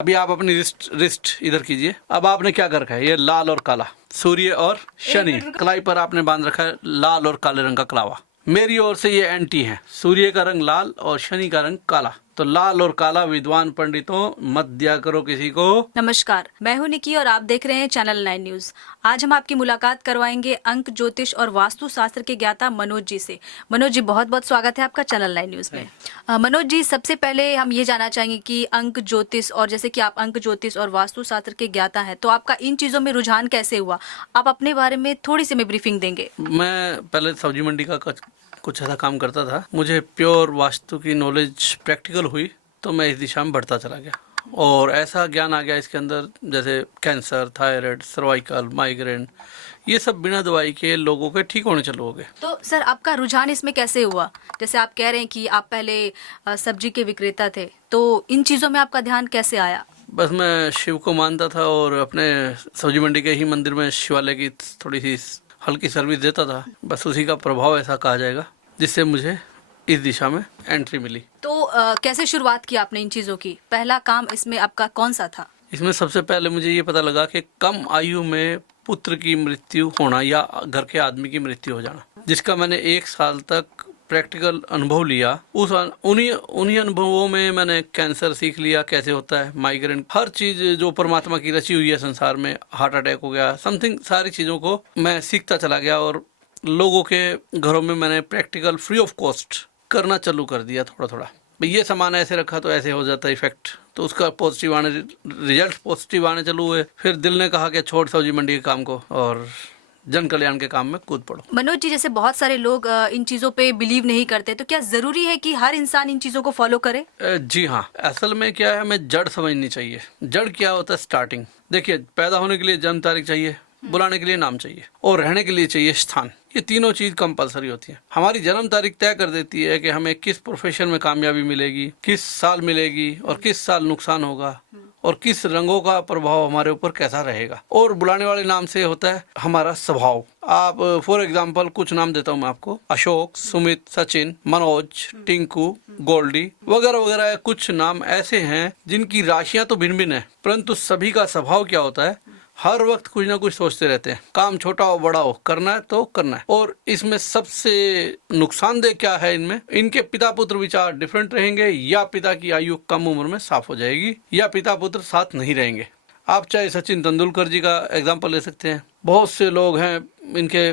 अभी आप अपनी रिस्ट रिस्ट इधर कीजिए। अब आपने क्या कर रखा है, ये लाल और काला, सूर्य और शनि, कलाई पर आपने बांध रखा है लाल और काले रंग का कलावा। मेरी ओर से ये एंटी है, सूर्य का रंग लाल और शनि का रंग काला। तो लाल और काला विद्वान पंडितों मत दिया करो किसी को। नमस्कार, मैं हूं निकी और आप देख रहे हैं चैनल 9 न्यूज। आज हम आपकी मुलाकात करवाएंगे अंक ज्योतिष और वास्तु शास्त्र के ज्ञाता मनोज जी से। मनोज जी, बहुत बहुत स्वागत है आपका चैनल 9 न्यूज में। मनोज जी, सबसे पहले हम ये जानना चाहेंगे कि अंक ज्योतिष और जैसे कि आप अंक ज्योतिष और वास्तु शास्त्र के ज्ञाता हैं, तो आपका इन चीजों में रुझान कैसे हुआ? आप अपने बारे में थोड़ी सी में ब्रीफिंग देंगे। मैं पहले सब्जी मंडी का कुछ ऐसा काम करता था। मुझे प्योर वास्तु की नॉलेज प्रैक्टिकल हुई तो मैं इस दिशा में बढ़ता चला गया और ऐसा ज्ञान आ गया इसके अंदर, जैसे कैंसर, थायराइड, सर्वाइकल, माइग्रेन, ये सब बिना दवाई के लोगों के ठीक होने चालू हो गए। तो सर, आपका रुझान इसमें कैसे हुआ? जैसे आप कह रहे हैं कि आप पहले सब्जी के विक्रेता थे, तो इन चीजों में आपका ध्यान कैसे आया? बस मैं शिव को मानता था और अपने सब्जी मंडी के ही मंदिर में शिवालय की थोड़ी सी हल्की सर्विस देता था। बस उसी का प्रभाव ऐसा कहा जाएगा जिससे मुझे इस दिशा में एंट्री मिली। तो कैसे शुरुआत की आपने इन चीजों की? पहला काम इसमें आपका कौन सा था? इसमें सबसे पहले मुझे ये पता लगा कि कम आयु में पुत्र की मृत्यु होना या घर के आदमी की मृत्यु हो जाना, जिसका मैंने 1 साल तक प्रैक्टिकल अनुभव लिया। उन्हीं अनुभवों में मैंने कैंसर सीख लिया कैसे होता है, माइग्रेन, हर चीज जो परमात्मा की रची हुई है संसार में, हार्ट अटैक हो गया, समथिंग, सारी चीजों को मैं सीखता चला गया और लोगों के घरों में मैंने प्रैक्टिकल फ्री ऑफ कॉस्ट करना चालू कर दिया। थोड़ा थोड़ा भाई ये सामान ऐसे रखा तो ऐसे हो जाता है इफेक्ट, तो उसका पॉजिटिव आने, रिजल्ट पॉजिटिव आने चालू हुए। फिर दिल ने कहा कि छोड़ सब्जी मंडी के काम को और जन कल्याण के काम में कूद पड़ो। मनोज जी, जैसे बहुत सारे लोग इन चीजों पे बिलीव नहीं करते, तो क्या जरूरी है कि हर इंसान इन चीजों को फॉलो करे? जी हाँ, असल में क्या है, हमें जड़ समझनी चाहिए। जड़ क्या होता है? स्टार्टिंग। देखिए, पैदा होने के लिए जन्म तारीख चाहिए, बुलाने के लिए नाम चाहिए और रहने के लिए चाहिए स्थान। ये तीनों चीज कंपलसरी होती है। हमारी जन्म तारीख तय कर देती है कि हमें किस प्रोफेशन में कामयाबी मिलेगी, किस साल मिलेगी और किस साल नुकसान होगा और किस रंगों का प्रभाव हमारे ऊपर कैसा रहेगा। और बुलाने वाले नाम से होता है हमारा स्वभाव। आप फॉर एग्जांपल कुछ नाम देता हूँ मैं आपको, अशोक, सुमित, सचिन, मनोज, टिंकू, गोल्डी वगैरह वगैरह। कुछ नाम ऐसे हैं जिनकी राशियां तो भिन्न भिन्न है, परंतु सभी का स्वभाव क्या होता है, हर वक्त कुछ ना कुछ सोचते रहते हैं। काम छोटा हो बड़ा हो, करना है तो करना है। और इसमें सबसे नुकसानदेह क्या है, इनमें इनके पिता पुत्र विचार डिफरेंट रहेंगे, या पिता की आयु कम उम्र में साफ हो जाएगी, या पिता पुत्र साथ नहीं रहेंगे। आप चाहे सचिन तेंदुलकर जी का एग्जाम्पल ले सकते हैं। बहुत से लोग हैं इनके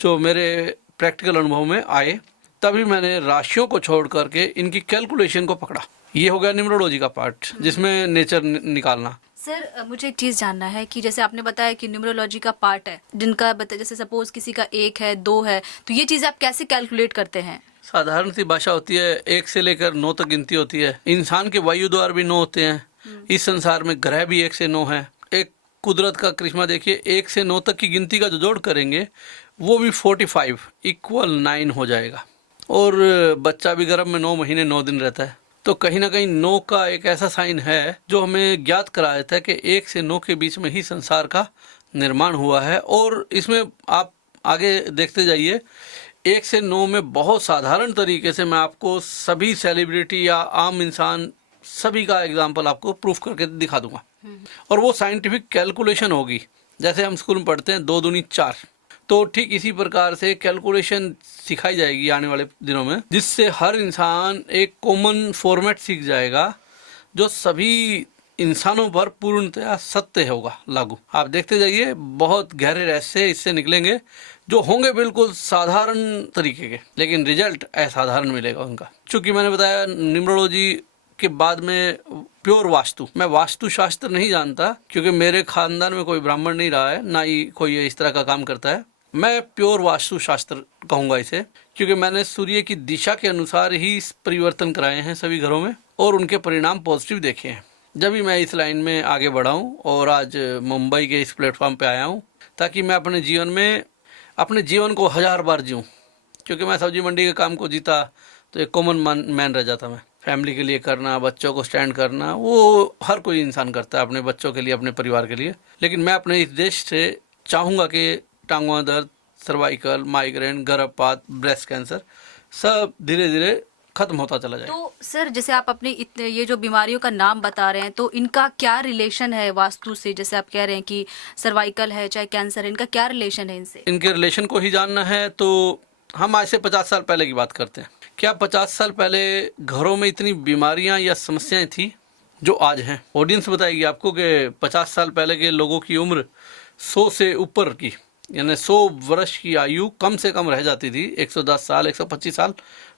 जो मेरे प्रैक्टिकल अनुभव में आए, तभी मैंने राशियों को छोड़ करके इनकी कैलकुलेशन को पकड़ा। ये हो गया न्यूमरोलॉजी का पार्ट, जिसमें नेचर निकालना। सर, मुझे एक चीज जानना है कि जैसे आपने बताया कि न्यूमरोलॉजी का पार्ट है, जिनका जैसे सपोज किसी का 1 है, 2 है, तो ये चीज आप कैसे कैलकुलेट करते हैं? साधारण सी भाषा होती है, 1 से लेकर 9 तक गिनती होती है। इंसान के वायु द्वार भी 9 होते हैं। इस संसार में ग्रह भी 1 से 9 है। एक कुदरत का करिश्मा देखिए, 1 से 9 तक की गिनती का जो जोड़ करेंगे वो भी 45 = 9 हो जाएगा। और बच्चा भी गर्भ में 9 महीने 9 दिन रहता है। तो कहीं ना कहीं 9 का एक ऐसा साइन है जो हमें ज्ञात करा देता है कि 1 से 9 के बीच में ही संसार का निर्माण हुआ है। और इसमें आप आगे देखते जाइए, 1 से 9 में बहुत साधारण तरीके से मैं आपको सभी सेलिब्रिटी या आम इंसान सभी का एग्जाम्पल आपको प्रूफ करके दिखा दूंगा। और वो साइंटिफिक कैलकुलेशन होगी। जैसे हम स्कूल में पढ़ते हैं 2 दूनी 4, तो ठीक इसी प्रकार से कैलकुलेशन सिखाई जाएगी आने वाले दिनों में, जिससे हर इंसान एक कॉमन फॉर्मेट सीख जाएगा जो सभी इंसानों पर पूर्णतया सत्य होगा लागू। आप देखते जाइए, बहुत गहरे रहस्य इससे निकलेंगे जो होंगे बिल्कुल साधारण तरीके के, लेकिन रिजल्ट असाधारण मिलेगा उनका। चूंकि मैंने बताया न्यूमरोलॉजी के बाद में प्योर वास्तु, मैं वास्तु शास्त्र नहीं जानता क्योंकि मेरे खानदान में कोई ब्राह्मण नहीं रहा है, ना ही कोई इस तरह का काम करता है। मैं प्योर वास्तु शास्त्र कहूँगा इसे, क्योंकि मैंने सूर्य की दिशा के अनुसार ही परिवर्तन कराए हैं सभी घरों में और उनके परिणाम पॉजिटिव देखे हैं। जब भी मैं इस लाइन में आगे बढ़ा हूँ और आज मुंबई के इस प्लेटफॉर्म पे आया हूँ, ताकि मैं अपने जीवन को 1000 बार जीऊँ। क्योंकि मैं सब्जी मंडी के काम को जीता तो एक कॉमन मैन रह जाता। मैं फैमिली के लिए करना, बच्चों को स्टैंड करना, वो हर कोई इंसान करता है अपने बच्चों के लिए, अपने परिवार के लिए। लेकिन मैं अपने इस देश से चाहूँगा कि टांगों दर्द, सर्वाइकल, माइग्रेन, गर्भपात, ब्रेस्ट कैंसर सब धीरे धीरे खत्म होता चला जाए। तो सर जैसे आप अपने इतने ये जो बीमारियों का नाम बता रहे हैं तो इनका क्या रिलेशन है वास्तु से? जैसे आप कह रहे हैं कि सर्वाइकल है चाहे कैंसर है, इनका क्या रिलेशन है इनसे? इनके रिलेशन को ही जानना है तो हम आज से 50 साल पहले की बात करते हैं। क्या 50 साल पहले घरों में इतनी बीमारियां या समस्याएं थी जो आज हैं? ऑडियंस बताएगी आपको कि 50 साल पहले के लोगों की उम्र 100 से ऊपर की, यानी 100 वर्ष की आयु कम से कम रह जाती थी। 110 साल 125 साल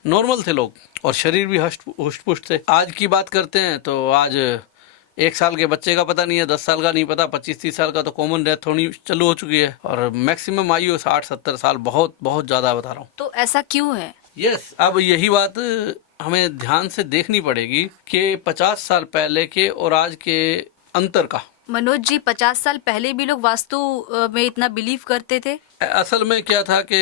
नॉर्मल थे लोग, और शरीर भी हुष्ट पुष्ट थे। आज की बात करते हैं तो आज 1 साल के बच्चे का पता नहीं है, 10 साल का नहीं पता, 25-30 साल का तो कॉमन डेथ होनी चालू हो चुकी है, और मैक्सिमम आयु 60-70 साल। बहुत बहुत ज़्यादा बता रहा हूँ। तो ऐसा क्यों है? यस, अब यही बात हमें ध्यान से देखनी पड़ेगी कि 50 साल पहले के और आज के अंतर का। मनोज जी, 50 साल पहले भी लोग वास्तु में इतना बिलीव करते थे? असल में क्या था कि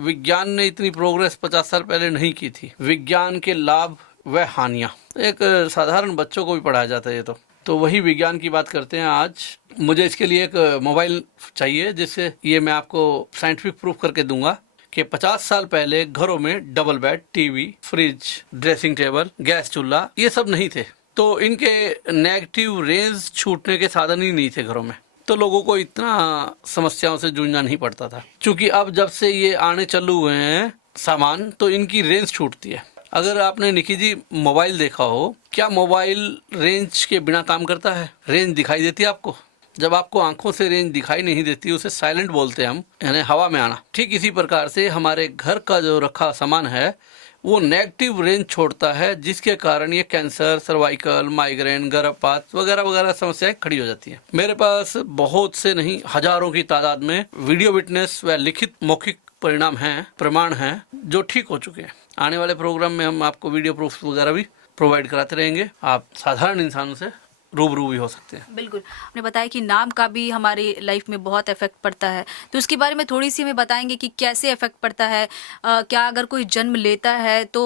विज्ञान ने इतनी प्रोग्रेस 50 साल पहले नहीं की थी। विज्ञान के लाभ व हानियाँ एक साधारण बच्चों को भी पढ़ाया जाता है। तो वही विज्ञान की बात करते हैं आज। मुझे इसके लिए एक मोबाइल चाहिए जिससे ये मैं आपको साइंटिफिक प्रूफ करके दूंगा कि 50 साल पहले घरों में double bed, TV, fridge, dressing table, gas चूल्हा ये सब नहीं थे, तो इनके नेगेटिव रेंज छूटने के साधन ही नहीं थे घरों में, तो लोगों को इतना समस्याओं से जूझना नहीं पड़ता था। क्योंकि अब जब से ये आने चालू हुए हैं सामान, तो इनकी रेंज छूटती है। अगर आपने निकी जी मोबाइल देखा हो, क्या मोबाइल रेंज के बिना काम करता है? रेंज दिखाई देती है आपको? जब आपको आंखों से रेंज दिखाई नहीं देती, उसे साइलेंट बोलते हैं हम, यानी हवा में आना। ठीक इसी प्रकार से हमारे घर का जो रखा सामान है वो नेगेटिव रेंज छोड़ता है, जिसके कारण ये कैंसर, सर्वाइकल, माइग्रेन, गर्भपात वगैरह वगैरह समस्याएं खड़ी हो जाती हैं। मेरे पास बहुत से नहीं, हजारों की तादाद में वीडियो विटनेस व लिखित मौखिक परिणाम हैं, प्रमाण हैं जो ठीक हो चुके हैं। आने वाले प्रोग्राम में हम आपको वीडियो प्रूफ वगैरह भी प्रोवाइड कराते रहेंगे। आप साधारण इंसानों से रूबरू भी हो सकते हैं। बिल्कुल, आपने बताया कि नाम का भी हमारी लाइफ में बहुत इफेक्ट पड़ता है, तो उसके बारे में थोड़ी सी हमें बताएंगे कि कैसे इफेक्ट पड़ता है? क्या अगर कोई जन्म लेता है तो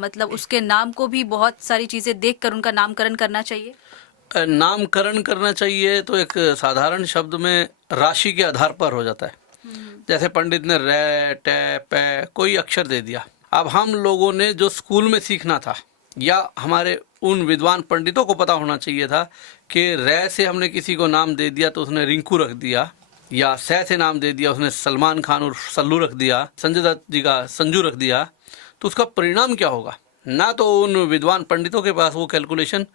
मतलब उसके नाम को भी बहुत सारी चीज़ें देखकर उनका नामकरण करना चाहिए? नामकरण करना चाहिए तो एक साधारण शब्द में राशि के आधार पर हो जाता है। जैसे पंडित ने रे, टे, पे कोई अक्षर दे दिया। अब हम लोगों ने जो स्कूल में सीखना था, या हमारे उन विद्वान पंडितों को पता होना चाहिए था कि रे से हमने किसी को नाम दे दिया तो उसने रिंकू रख दिया, या सै से नाम दे दिया उसने सलमान खान और सल्लू रख दिया, संजय दत्त जी का संजू रख दिया, तो उसका परिणाम क्या होगा? ना तो उन विद्वान पंडितों के पास वो कैलकुलेशन,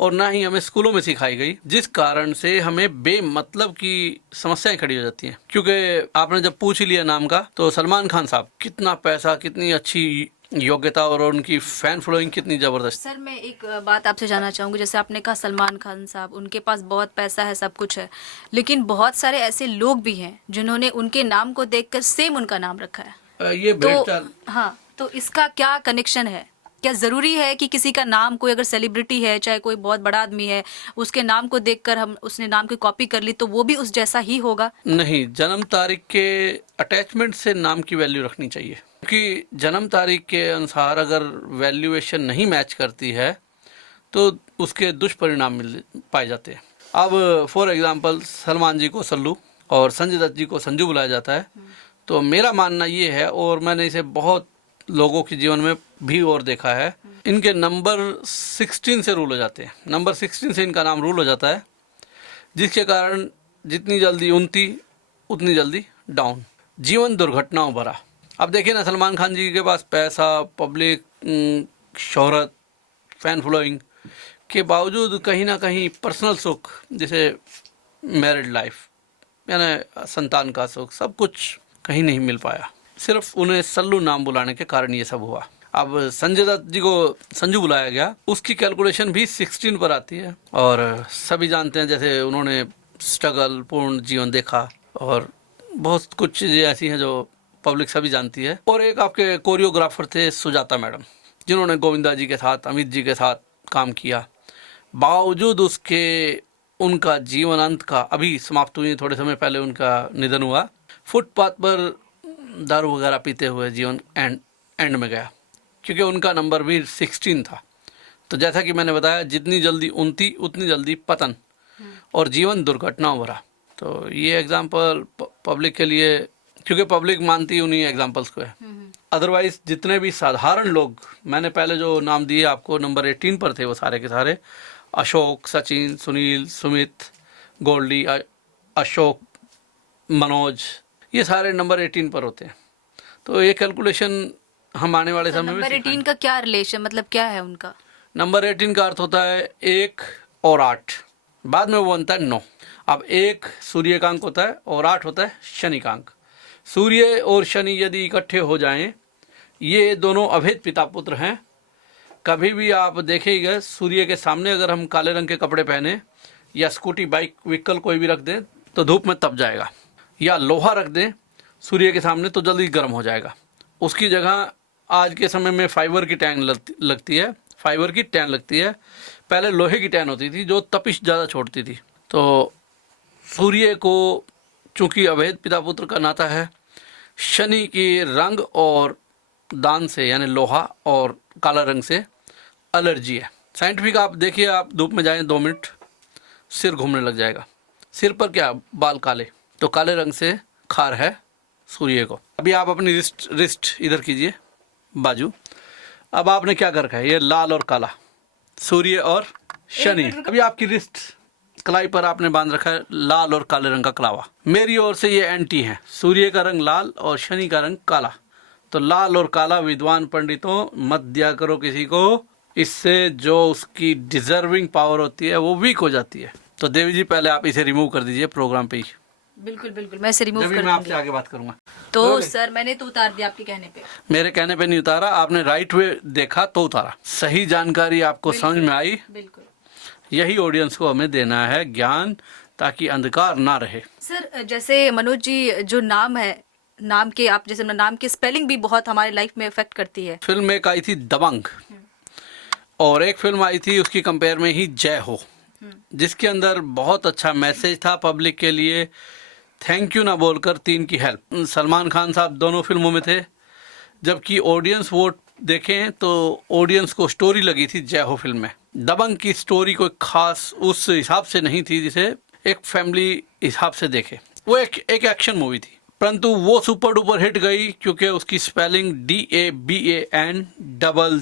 और ना ही हमें स्कूलों में सिखाई गई, जिस कारण से हमें बेमतलब की समस्याएं खड़ी हो जाती हैं। क्योंकि आपने जब पूछ ही लिया नाम का, तो सलमान खान साहब, कितना पैसा, कितनी अच्छी योग्यता और उनकी फैन फॉलोइंग कितनी जबरदस्त। सर मैं एक बात आपसे जानना चाहूँगी, जैसे आपने कहा सलमान खान साहब, उनके पास बहुत पैसा है, सब कुछ है, लेकिन बहुत सारे ऐसे लोग भी हैं जिन्होंने उनके नाम को देखकर सेम उनका नाम रखा है। ये तो हाँ, तो इसका क्या कनेक्शन है? क्या ज़रूरी है कि किसी का नाम, कोई अगर सेलिब्रिटी है, चाहे कोई बहुत बड़ा आदमी है, उसके नाम को देखकर हम उसने नाम की कॉपी कर ली तो वो भी उस जैसा ही होगा? नहीं, जन्म तारीख के अटैचमेंट से नाम की वैल्यू रखनी चाहिए, क्योंकि जन्म तारीख के अनुसार अगर वैल्यूएशन नहीं मैच करती है तो उसके दुष्परिणाम पाए जाते हैं। अब फॉर एग्जांपल सलमान जी को सल्लू और संजय दत्त जी को संजू बुलाया जाता है, तो मेरा मानना ये है, और मैंने इसे बहुत लोगों के जीवन में भी और देखा है, इनके नंबर 16 से रूल हो जाते हैं। नंबर 16 से इनका नाम रूल हो जाता है, जिसके कारण जितनी जल्दी उन्नति उतनी जल्दी डाउन। जीवन दुर्घटनाओं भरा। अब देखिए ना, सलमान खान जी के पास पैसा, पब्लिक, शोहरत, फैन फॉलोइंग के बावजूद कहीं ना कहीं पर्सनल सुख, जैसे मैरिड लाइफ यानी संतान का सुख, सब कुछ कहीं नहीं मिल पाया। सिर्फ उन्हें सल्लू नाम बुलाने के कारण ये सब हुआ। अब संजय दत्त जी को संजू बुलाया गया, उसकी कैलकुलेशन भी 16 पर आती है, और सभी जानते हैं जैसे उन्होंने स्ट्रगल पूर्ण जीवन देखा, और बहुत कुछ चीज़ें ऐसी हैं जो पब्लिक सभी जानती है। और एक आपके कोरियोग्राफर थे सुजाता मैडम, जिन्होंने गोविंदा जी के साथ, अमित जी के साथ काम किया, बावजूद उसके उनका जीवन अंत का, अभी समाप्त हुई, थोड़े समय पहले उनका निधन हुआ। फुटपाथ पर दारू वगैरह पीते हुए जीवन एंड में गया, क्योंकि उनका नंबर भी 16 था। तो जैसा कि मैंने बताया, जितनी जल्दी उन्नति उतनी जल्दी पतन, और जीवन दुर्घटनाओं भरा। तो ये एग्जाम्पल पब्लिक के लिए, क्योंकि पब्लिक मानती उन्हीं एग्जाम्पल्स को है, अदरवाइज जितने भी साधारण लोग, मैंने पहले जो नाम दिए आपको नंबर 18 पर थे, वो सारे के सारे अशोक, सचिन, सुनील, सुमित, गोल्डी, अशोक, मनोज, ये सारे नंबर 18 पर होते हैं। तो ये कैलकुलेशन हम आने वाले समय में नंबर 18 का क्या रिलेशन, मतलब क्या है उनका? नंबर 18 का अर्थ होता है 1 और 8, बाद में वो बनता है 9। अब 1 सूर्य का अंक होता है और 8 होता है शनि का अंक। सूर्य और शनि यदि इकट्ठे हो जाएं, ये दोनों अभेद पिता पुत्र हैं। कभी भी आप देखिएगा, सूर्य के सामने अगर हम काले रंग के कपड़े पहने या स्कूटी, बाइक, व्हीकल कोई भी रख दें तो धूप में तप जाएगा, या लोहा रख दें सूर्य के सामने तो जल्दी गर्म हो जाएगा। उसकी जगह आज के समय में फाइबर की टैन लगती है, फाइबर की टैन लगती है। पहले लोहे की टैन होती थी जो तपिश ज़्यादा छोड़ती थी। तो सूर्य को चूँकि अभेद पिता पुत्र का नाता है, शनि की रंग और दान से यानी लोहा और काला रंग से एलर्जी है। साइंटिफिक आप देखिए, आप धूप में जाएं 2 मिनट, सिर घूमने लग जाएगा। सिर पर क्या, बाल काले, तो काले रंग से खार है सूर्य को। अभी आप अपनी रिस्ट इधर कीजिए, बाजू। अब आपने क्या कर रखा है, ये लाल और काला, सूर्य और शनि। अभी आपकी रिस्ट कलाई पर आपने बांध रखा है लाल और काले रंग का कलावा। मेरी ओर से ये एंटी है, सूर्य का रंग लाल और शनि का रंग काला। तो लाल और काला विद्वान पंडितों मत दिया करो किसी को, इससे जो उसकी डिजर्विंग पावर होती है वो वीक हो जाती है। तो देवी जी पहले आप इसे रिमूव कर दीजिए प्रोग्राम पे ही। बिल्कुल बिल्कुल, मैं इसे रिमूव कर मैं दूंगी। आपसे आगे बात करूंगा। तो सर मैंने तो उतार दिया आपके कहने पे। मेरे कहने पे नहीं उतारा, आपने राइट वे देखा तो उतारा। सही जानकारी आपको समझ में आई, बिल्कुल। यही ऑडियंस को हमें देना है ज्ञान, ताकि अंधकार ना रहे। सर जैसे मनोज जी, जो नाम है, नाम के आप जैसे नाम की स्पेलिंग भी बहुत हमारे लाइफ में इफेक्ट करती है। फिल्म एक आई थी दबंग, और एक फिल्म आई थी उसकी कंपेयर में ही जय हो, जिसके अंदर बहुत अच्छा मैसेज था पब्लिक के लिए। थैंक यू ना बोलकर 3 की हेल्प। सलमान खान साहब दोनों फिल्मों में थे, जबकि ऑडियंस वोट देखें तो ऑडियंस को स्टोरी लगी थी जय हो फिल्म में। दबंग की स्टोरी कोई खास उस हिसाब से नहीं थी जिसे एक फैमिली हिसाब से देखे। वो एक एक्शन मूवी थी, परंतु वो सुपर डुपर हिट गई क्योंकि उसकी spelling DABAN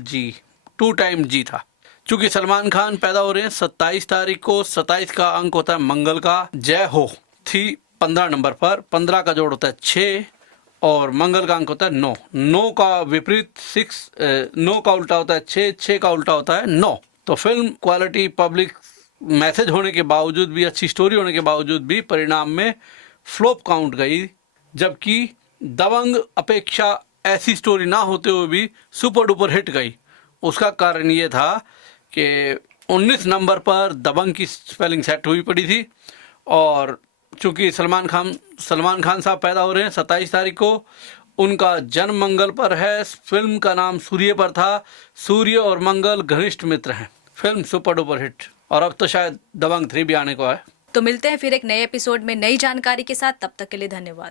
$G 2 time G था। चूंकि सलमान खान पैदा हो रहे हैं 27 तारीख को, 27 का अंक होता है मंगल का। जय हो थी 15 नंबर पर, 15 का जोड़ होता है 6 और मंगल का अंक होता है 9। 9 का विपरीत 6, 9 का उल्टा होता है 6, 6 का उल्टा होता है 9। तो फिल्म क्वालिटी, पब्लिक मैसेज होने के बावजूद भी, अच्छी स्टोरी होने के बावजूद भी परिणाम में फ्लॉप काउंट गई, जबकि दबंग अपेक्षा ऐसी स्टोरी ना होते हुए भी सुपर डुपर हिट गई। उसका कारण ये था कि 19 नंबर पर दबंग की स्पेलिंग सेट हुई पड़ी थी, और चूंकि सलमान खान साहब पैदा हो रहे हैं 27 तारीख को, उनका जन्म मंगल पर है। फिल्म का नाम सूर्य पर था, सूर्य और मंगल घनिष्ठ मित्र हैं। फिल्म सुपर डुपर हिट, और अब तो शायद दबंग 3 भी आने को है। तो मिलते हैं फिर एक नए एपिसोड में नई जानकारी के साथ, तब तक के लिए धन्यवाद।